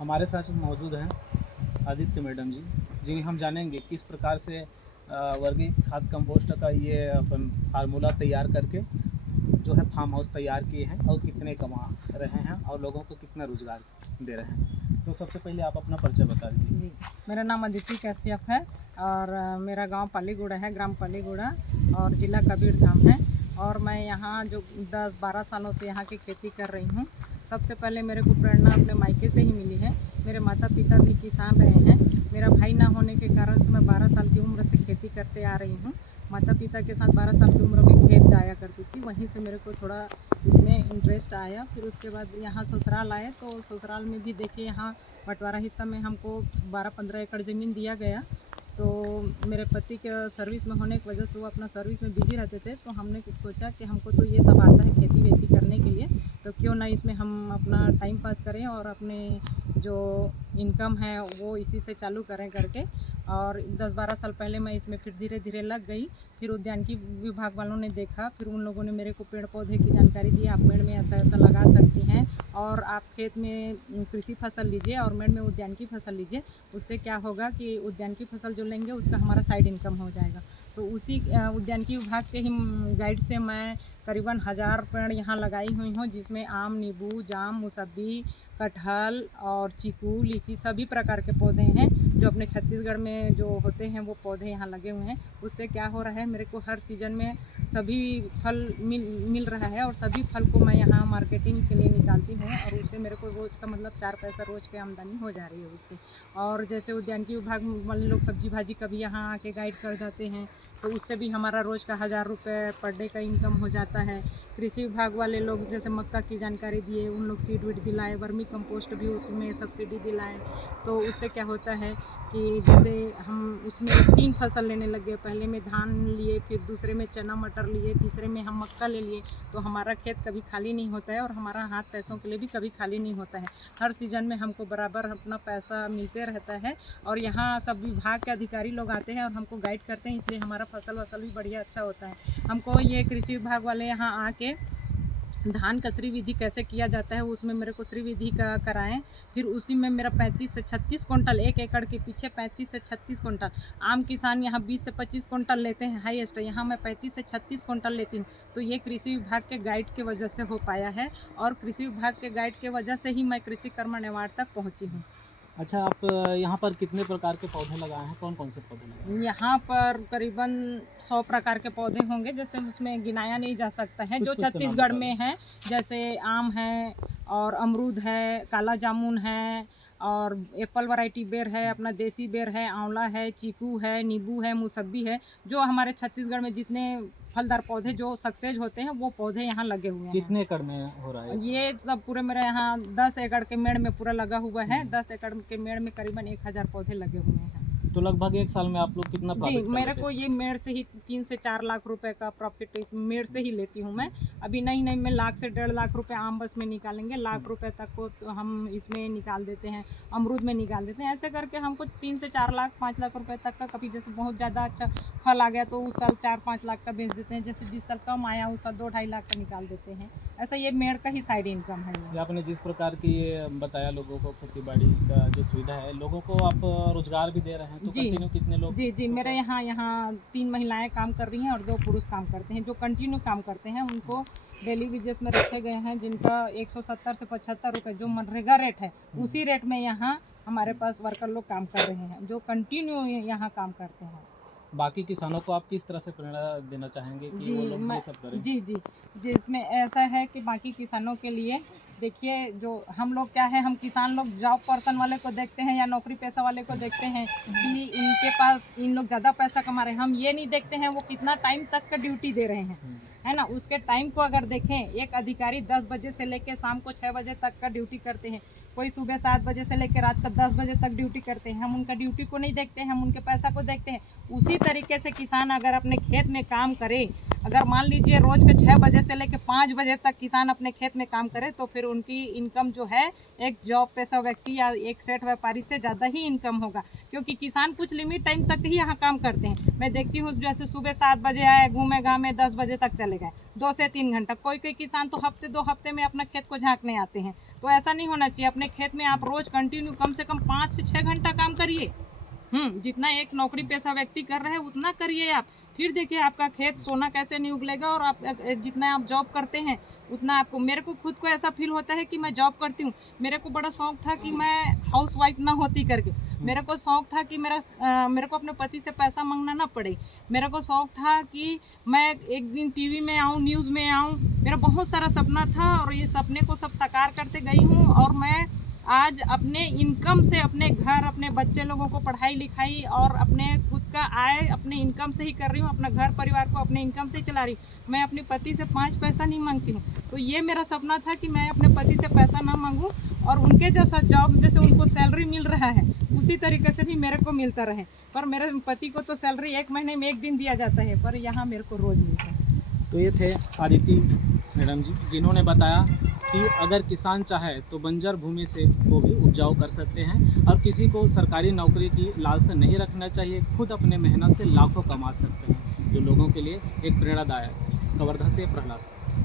हमारे साथ मौजूद हैं आदित्य मैडम जी। जी, हम जानेंगे किस प्रकार से वर्मी खाद कंपोस्ट का ये अपन फार्मूला तैयार करके जो है फार्म हाउस तैयार किए हैं और कितने कमा रहे हैं और लोगों को कितना रोजगार दे रहे हैं। तो सबसे पहले आप अपना परिचय बता दीजिए। जी, मेरा नाम अदिति कश्यप है और मेरा गांव पालीगुड़ा है, ग्राम पालीगुड़ा और ज़िला कबीरधाम है। और मैं यहाँ जो 10-12 सालों से यहाँ की खेती कर रही हूँ। सबसे पहले मेरे को प्रेरणा अपने मायके से ही मिली है। मेरे माता पिता भी किसान रहे हैं। मेरा भाई ना होने के कारण से मैं 12 साल की उम्र से खेती करते आ रही हूँ। माता पिता के साथ 12 साल की उम्र में खेत जाया करती थी, वहीं से मेरे को थोड़ा इसमें इंटरेस्ट आया। फिर उसके बाद यहाँ ससुराल आए तो ससुराल में भी देखिए, यहाँ बंटवारा हिस्सा में हमको 12-15 एकड़ ज़मीन दिया गया। तो मेरे पति के सर्विस में होने की वजह से वो अपना सर्विस में बिजी रहते थे, तो हमने कुछ सोचा कि हमको तो ये सब आता है खेती वेती करने के लिए, तो क्यों ना इसमें हम अपना टाइम पास करें और अपने जो इनकम है वो इसी से चालू करें करके। और 10-12 साल पहले मैं इसमें फिर धीरे धीरे लग गई। फिर उद्यानिकी विभाग वालों ने देखा, फिर उन लोगों ने मेरे को पेड़ पौधे की जानकारी दी, आप पेड़ में ऐसा ऐसा लगा सकती हैं और आप खेत में कृषि फसल लीजिए और मेड़ में उद्यानिकी फसल लीजिए। उससे क्या होगा कि उद्यानिकी फसल जो लेंगे उसका हमारा साइड इनकम हो जाएगा। तो उसी उद्यानिकी विभाग के ही गाइड से मैं करीबन 1000 पेड़ यहाँ लगाई हुई हूँ, जिसमें आम, नींबू, जाम, मौसम्बी, कटहल और चीकू, लीची सभी प्रकार के पौधे हैं जो अपने छत्तीसगढ़ में जो होते हैं वो पौधे यहाँ लगे हुए हैं। उससे क्या हो रहा है, मेरे को हर सीज़न में सभी फल मिल रहा है और सभी फल को मैं यहाँ मार्केटिंग के लिए निकालती हूँ और उससे मेरे को रोज़ का मतलब 4 पैसा रोज़ की आमदनी हो जा रही है उससे। और जैसे उद्यानिकी विभाग वाले लोग सब्जी भाजी कभी यहाँ आके गाइड कर जाते हैं, तो उससे भी हमारा रोज़ का 1000 रुपये पर डे का इनकम हो जाता है। कृषि विभाग वाले लोग जैसे मक्का की जानकारी दिए, उन लोग सीड वीड दिलाए, वर्मी कंपोस्ट भी उसमें सब्सिडी दिलाए। तो उससे क्या होता है कि जैसे हम उसमें 3 फसल लेने लगे, पहले में धान लिए, फिर दूसरे में चना मटर लिए, तीसरे में हम मक्का ले लिए। तो हमारा खेत कभी खाली नहीं होता है और हमारा हाथ पैसों के लिए भी कभी खाली नहीं होता है। हर सीज़न में हमको बराबर अपना पैसा मिलते रहता है। और यहाँ सब विभाग के अधिकारी लोग आते हैं और हमको गाइड करते हैं, इसलिए हमारा फसल वसल भी बढ़िया अच्छा होता है। हमको ये कृषि विभाग वाले यहाँ आके धान का श्री विधि कैसे किया जाता है उसमें मेरे को श्री विधि का कराएं। फिर उसी में मेरा 35 से 36 कुंटल, 1 एकड़ के पीछे 35 से 36 कुंटल। आम किसान यहाँ 20 से 25 कुंटल लेते हैं हाईएस्ट, यहाँ मैं 35 से 36 कुंटल लेती हूँ। तो ये कृषि विभाग के गाइड के वजह से हो पाया है और कृषि विभाग के गाइड के वजह से ही मैं कृषि कर्मण अवार्ड तक पहुँची हूँ। अच्छा, आप यहाँ पर कितने प्रकार के पौधे लगाए हैं, कौन कौन से पौधे लगाए हैं? यहाँ पर करीबन 100 प्रकार के पौधे होंगे, जैसे उसमें गिनाया नहीं जा सकता है, कुछ जो कुछ का नाम छत्तीसगढ़ बता में दें। है। जैसे आम है और अमरूद है, काला जामुन है और एप्पल वैरायटी बेर है, अपना देसी बेर है, आंवला है, चीकू है, नींबू है, मौसम्बी है। जो हमारे छत्तीसगढ़ में जितने फलदार पौधे जो सक्सेस होते हैं वो पौधे यहाँ लगे हुए हैं। कितने एकड़ में हो रहा है? ये सब पूरे मेरे यहाँ 10 एकड़ के मेड़ में पूरा लगा हुआ है। 10 एकड़ के मेड़ में करीबन 1000 पौधे लगे हुए हैं। तो लगभग एक साल में आप लोग कितना जी, प्रॉफिट कर मेरे लेते को हैं? ये मेड़ से ही 3 से 4 लाख रुपए का प्रॉफिट इस मेड़ से ही लेती हूँ मैं। अभी नहीं में लाख से 1.5 लाख रुपए आम बस में निकालेंगे, लाख रुपए तक को तो हम इसमें निकाल देते हैं, अमरूद में निकाल देते हैं। ऐसे करके हमको 3 से 4 लाख 5 लाख रुपए तक का, कभी जैसे बहुत ज़्यादा अच्छा फल आ गया तो उस साल 4-5 लाख का बेच देते हैं। जैसे जिस साल कम आया उस साल 2-2.5 लाख का निकाल देते हैं। ऐसा ये मेड़ का ही साइड इनकम है ये ये। आपने जिस प्रकार की ये बताया लोगों को खेती बाड़ी का जो सुविधा है, लोगों को आप रोजगार भी दे रहे हैं, तो जी, कंटिन्यू कितने लोग जी, मेरे यहाँ 3 महिलाएँ काम कर रही हैं और 2 पुरुष काम करते हैं। जो कंटिन्यू काम करते हैं उनको डेली वेजेस में रखे गए हैं, जिनका 170 से 75 रुपये जो मनरेगा रेट है, उसी रेट में यहाँ हमारे पास वर्कर लोग काम कर रहे हैं, जो कंटिन्यू यहाँ काम करते हैं। बाकी किसानों को आप किस तरह से प्रेरणा देना चाहेंगे कि जी, वो लोग मैं ये सब करें? जी, जिसमें ऐसा है कि बाकी किसानों के लिए देखिए, जो हम लोग क्या है, हम किसान लोग जॉब पर्सन वाले को देखते हैं या नौकरी पेशा वाले को देखते हैं कि इनके पास इन लोग ज़्यादा पैसा कमा रहे हैं। हम ये नहीं देखते हैं वो कितना टाइम तक का ड्यूटी दे रहे हैं, है ना? उसके टाइम को अगर देखें, एक अधिकारी 10 बजे से लेकर शाम को 6 बजे तक का ड्यूटी करते हैं, कोई सुबह 7 बजे से लेकर रात का 10 बजे तक ड्यूटी करते हैं। हम उनका ड्यूटी को नहीं देखते हैं, हम उनके पैसा को देखते हैं। उसी तरीके से किसान अगर अपने खेत में काम करे, अगर मान लीजिए रोज़ के 6 बजे से लेकर 5 बजे तक किसान अपने खेत में काम करे, तो फिर उनकी इनकम जो है एक जॉब पेशा व्यक्ति या एक सेठ व्यापारी से ज़्यादा ही इनकम होगा, क्योंकि किसान कुछ लिमिट टाइम तक ही यहाँ काम करते हैं। मैं देखती हूँ जैसे सुबह 7 बजे आए, घूमे घामे 10 बजे तक चले गए, 2 से 3 घंटा। कोई कोई किसान तो हफ्ते 2 हफ्ते में अपना खेत को झाँकने आते हैं। तो ऐसा नहीं होना चाहिए। अपने खेत में आप रोज कंटिन्यू कम से कम 5 से 6 घंटा काम करिए। जितना एक नौकरी पेशा व्यक्ति कर रहे हैं उतना करिए आप। फिर देखिए आपका खेत सोना कैसे नहीं उगलेगा। और आप जितना आप जॉब करते हैं उतना आपको, मेरे को खुद को ऐसा फील होता है कि मैं जॉब करती हूँ। मेरे को बड़ा शौक था कि मैं हाउस वाइफ ना होती करके। मेरे को शौक था कि मेरे को अपने पति से पैसा मांगना ना पड़े। मेरे को शौक था कि मैं एक दिन टीवी में आऊँ, न्यूज़ में आऊँ। मेरा बहुत सारा सपना था और ये सपने को सब साकार करते गई हूँ। और मैं आज अपने इनकम से अपने घर, अपने बच्चे लोगों को पढ़ाई लिखाई और अपने खुद का आय अपने इनकम से ही कर रही हूँ। अपना घर परिवार को अपने इनकम से ही चला रही हूँ। मैं अपने पति से 5 पैसा नहीं मांगती हूँ। तो ये मेरा सपना था कि मैं अपने पति से पैसा ना मांगूँ और उनके जैसा जॉब, जैसे उनको सैलरी मिल रहा है उसी तरीके से भी मेरे को मिलता रहे। पर मेरे पति को तो सैलरी 1 महीने में 1 दिन दिया जाता है, पर यहाँ मेरे को रोज़ मिलता है। तो ये थे आदिति मैडम जी, जिन्होंने बताया कि अगर किसान चाहे तो बंजर भूमि से को भी उपजाऊ कर सकते हैं और किसी को सरकारी नौकरी की लालसा नहीं रखना चाहिए। खुद अपने मेहनत से लाखों कमा सकते हैं, जो लोगों के लिए एक प्रेरणादायक है। कवर्धा से प्रहलाद।